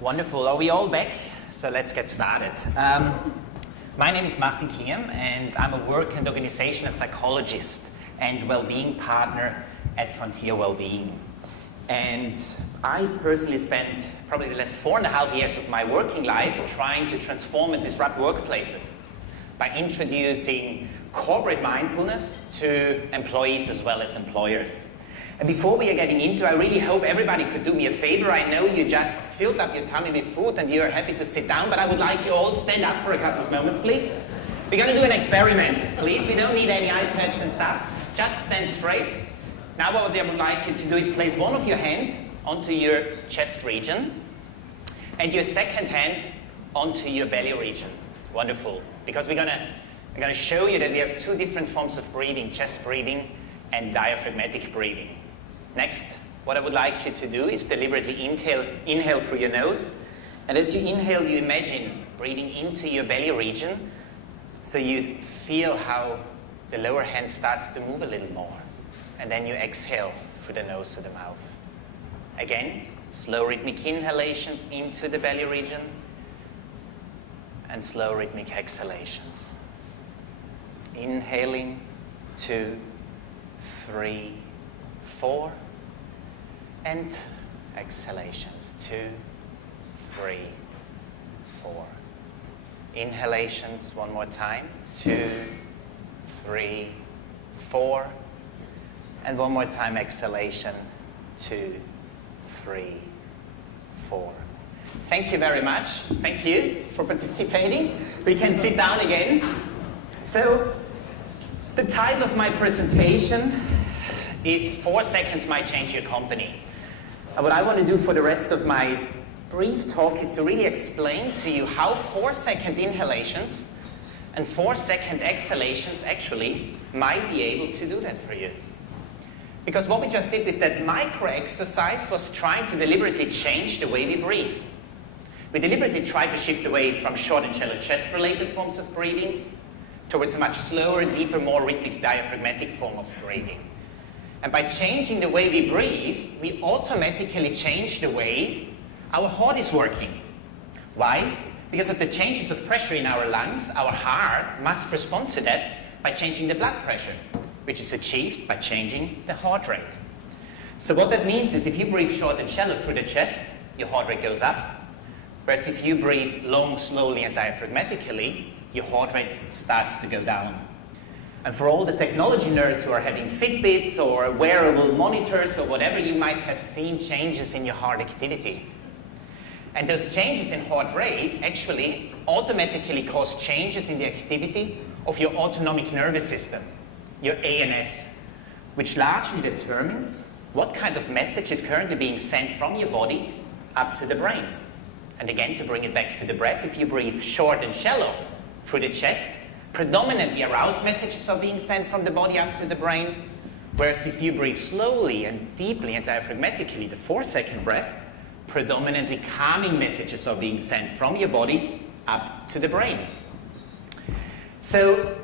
Wonderful. Are we all back? So let's get started. My name is Kiem, and I'm a work and organizational psychologist and well-being partner at Frontier Wellbeing. And I personally spent probably the last 4.5 years of my working life trying to transform and disrupt workplaces by introducing corporate mindfulness to employees as well as employers. And before we are getting into, I really hope everybody could do me a favor. I know you just filled up your tummy with food and you're happy to sit down, but I would like you all stand up for a couple of moments, please. We're going to do an experiment, please. We don't need any iPads and stuff. Just stand straight. Now what I would like you to do is place one of your hands onto your chest region and your second hand onto your belly region. Wonderful. Because we're going to show you that we have two different forms of breathing, chest breathing and diaphragmatic breathing. Next, what I would like you to do is deliberately inhale through your nose. And as you inhale, you imagine breathing into your belly region so you feel how the lower hand starts to move a little more. And then you exhale through the nose to the mouth. Again, slow rhythmic inhalations into the belly region and slow rhythmic exhalations. Inhaling, 2, 3, 4, and exhalations, 2, 3, 4. Inhalations, one more time, 2, 3, 4, and one more time, exhalation, 2, 3, 4. Thank you very much. Thank you for participating. We can sit down again. So, the title of my presentation is 4 seconds might change your company. And what I want to do for the rest of my brief talk is to really explain to you how 4-second inhalations and 4-second exhalations actually might be able to do that for you. Because what we just did with that micro exercise was trying to deliberately change the way we breathe. We deliberately tried to shift away from short and shallow chest-related forms of breathing towards a much slower, deeper, more rhythmic diaphragmatic form of breathing. And by changing the way we breathe, we automatically change the way our heart is working. Why? Because of the changes of pressure in our lungs, our heart must respond to that by changing the blood pressure, which is achieved by changing the heart rate. So what that means is if you breathe short and shallow through the chest, your heart rate goes up. Whereas if you breathe long, slowly, and diaphragmatically, your heart rate starts to go down. And for all the technology nerds who are having Fitbits or wearable monitors or whatever, you might have seen changes in your heart activity. And those changes in heart rate actually automatically cause changes in the activity of your autonomic nervous system, your ANS, which largely determines what kind of message is currently being sent from your body up to the brain. And again, to bring it back to the breath, if you breathe short and shallow through the chest, predominantly aroused messages are being sent from the body up to the brain, whereas if you breathe slowly and deeply and diaphragmatically, the 4-second breath, predominantly calming messages are being sent from your body up to the brain. So,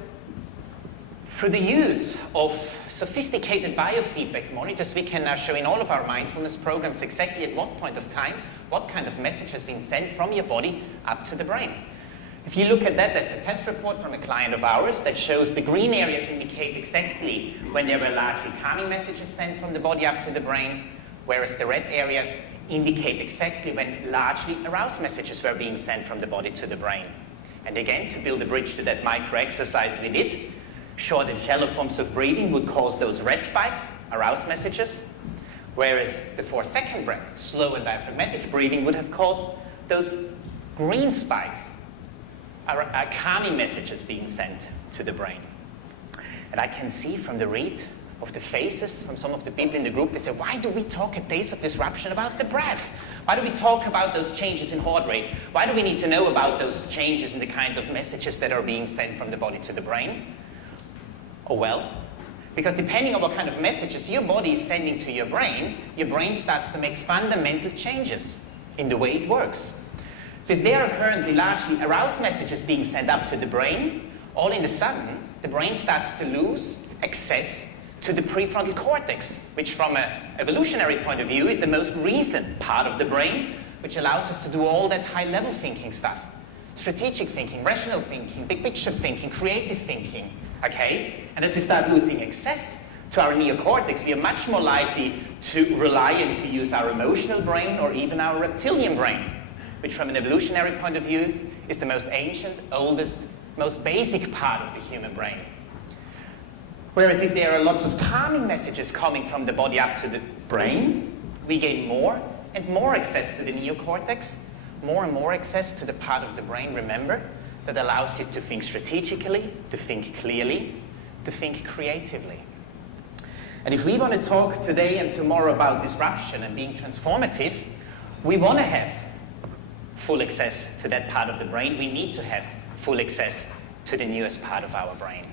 through the use of sophisticated biofeedback monitors, we can now show in all of our mindfulness programs exactly at what point of time, what kind of message has been sent from your body up to the brain. If you look at that, that's a test report from a client of ours that shows the green areas indicate exactly when there were largely calming messages sent from the body up to the brain, whereas the red areas indicate exactly when largely aroused messages were being sent from the body to the brain. And again, to build a bridge to that micro exercise we did, short and shallow forms of breathing would cause those red spikes, aroused messages, whereas the 4-second breath, slow and diaphragmatic breathing, would have caused those green spikes, are calming messages being sent to the brain. And I can see from the read of the faces from some of the people in the group, they say, why do we talk at Daze of Disruption about the breath? Why do we talk about those changes in heart rate? Why do we need to know about those changes in the kind of messages that are being sent from the body to the brain? Oh well, because depending on what kind of messages your body is sending to your brain starts to make fundamental changes in the way it works. So if there are currently largely aroused messages being sent up to the brain, all in a sudden, the brain starts to lose access to the prefrontal cortex, which from an evolutionary point of view is the most recent part of the brain, which allows us to do all that high-level thinking stuff. Strategic thinking, rational thinking, big picture thinking, creative thinking, okay? And as we start losing access to our neocortex, we are much more likely to rely and to use our emotional brain or even our reptilian brain, which from an evolutionary point of view is the most ancient, oldest, most basic part of the human brain. Whereas if there are lots of calming messages coming from the body up to the brain, we gain more and more access to the neocortex, more and more access to the part of the brain, remember, that allows you to think strategically, to think clearly, to think creatively. And if we want to talk today and tomorrow about disruption and being transformative, we want to have full access to that part of the brain. We need to have full access to the newest part of our brain.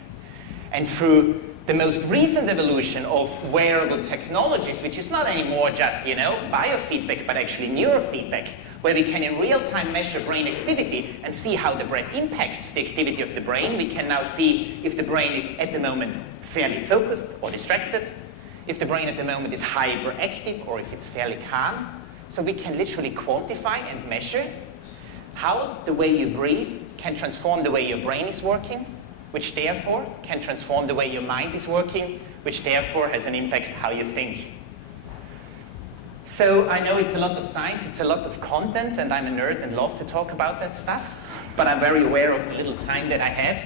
And through the most recent evolution of wearable technologies, which is not anymore just, biofeedback, but actually neurofeedback, where we can in real time measure brain activity and see how the breath impacts the activity of the brain. We can now see if the brain is at the moment fairly focused or distracted, if the brain at the moment is hyperactive or if it's fairly calm. So we can literally quantify and measure how the way you breathe can transform the way your brain is working, which therefore can transform the way your mind is working, which therefore has an impact how you think. So I know it's a lot of science, it's a lot of content, and I'm a nerd and love to talk about that stuff, but I'm very aware of the little time that I have.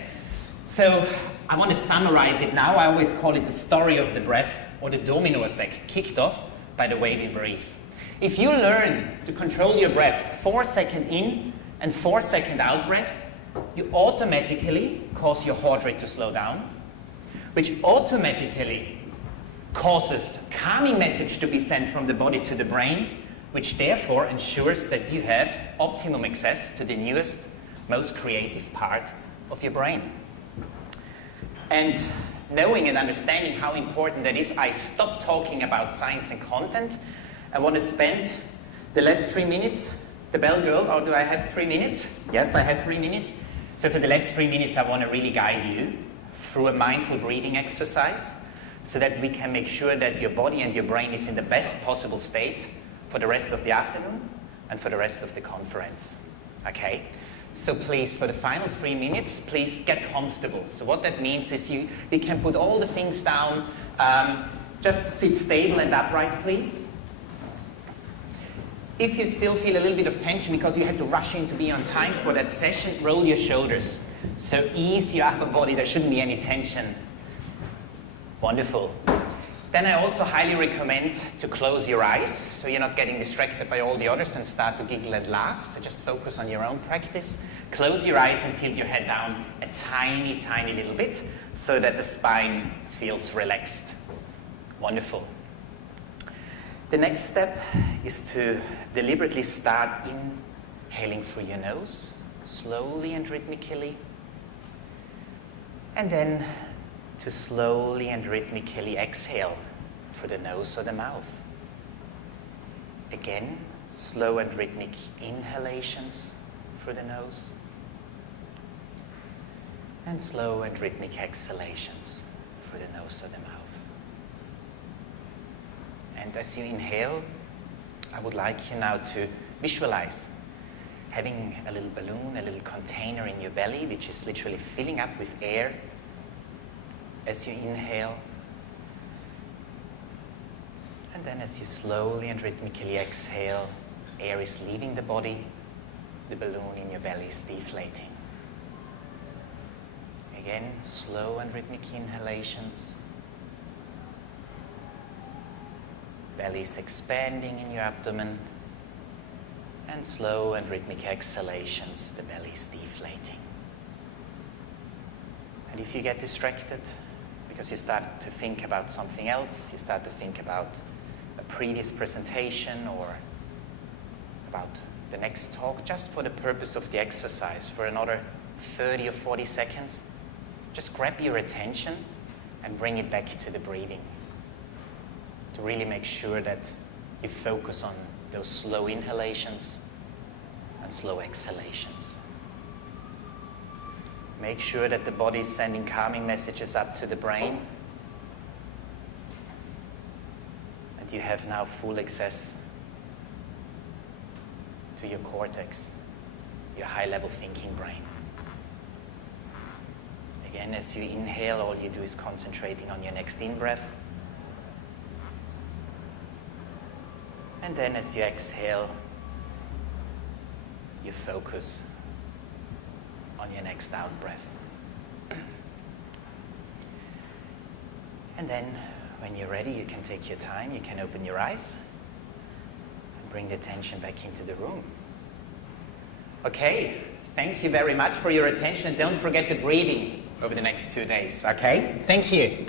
So I want to summarize it now. I always call it the story of the breath, or the domino effect, kicked off by the way we breathe. If you learn to control your breath 4-second in and 4-second out breaths, you automatically cause your heart rate to slow down, which automatically causes calming message to be sent from the body to the brain, which therefore ensures that you have optimum access to the newest, most creative part of your brain. And knowing and understanding how important that is, I stopped talking about science and content. I want to spend the last 3 minutes, the bell girl, or do I have 3 minutes? Yes, I have 3 minutes. So for the last 3 minutes, I want to really guide you through a mindful breathing exercise so that we can make sure that your body and your brain is in the best possible state for the rest of the afternoon and for the rest of the conference. Okay? So please, for the final 3 minutes, please get comfortable. So what that means is you can put all the things down. Just sit stable and upright, please. If you still feel a little bit of tension because you had to rush in to be on time for that session, roll your shoulders. So ease your upper body, there shouldn't be any tension. Wonderful. Then I also highly recommend to close your eyes so you're not getting distracted by all the others and start to giggle and laugh. So just focus on your own practice. Close your eyes and tilt your head down a tiny, tiny little bit so that the spine feels relaxed. Wonderful. The next step is to deliberately start inhaling through your nose, slowly and rhythmically. And then to slowly and rhythmically exhale through the nose or the mouth. Again, slow and rhythmic inhalations through the nose. And slow and rhythmic exhalations through the nose or the mouth. And as you inhale, I would like you now to visualize having a little balloon, a little container in your belly, which is literally filling up with air as you inhale. And then as you slowly and rhythmically exhale, air is leaving the body, the balloon in your belly is deflating. Again, slow and rhythmic inhalations. Belly is expanding in your abdomen. And slow and rhythmic exhalations, the belly is deflating. And if you get distracted, because you start to think about something else, you start to think about a previous presentation or about the next talk, just for the purpose of the exercise, for another 30 or 40 seconds, just grab your attention and bring it back to the breathing, to really make sure that you focus on those slow inhalations and slow exhalations. Make sure that the body is sending calming messages up to the brain. And you have now full access to your cortex, your high-level thinking brain. Again, as you inhale, all you do is concentrating on your next in-breath. And then as you exhale, you focus on your next out-breath. And then, when you're ready, you can take your time, you can open your eyes, and bring the attention back into the room. Okay, thank you very much for your attention. Don't forget the breathing over the next 2 days, okay? Thank you.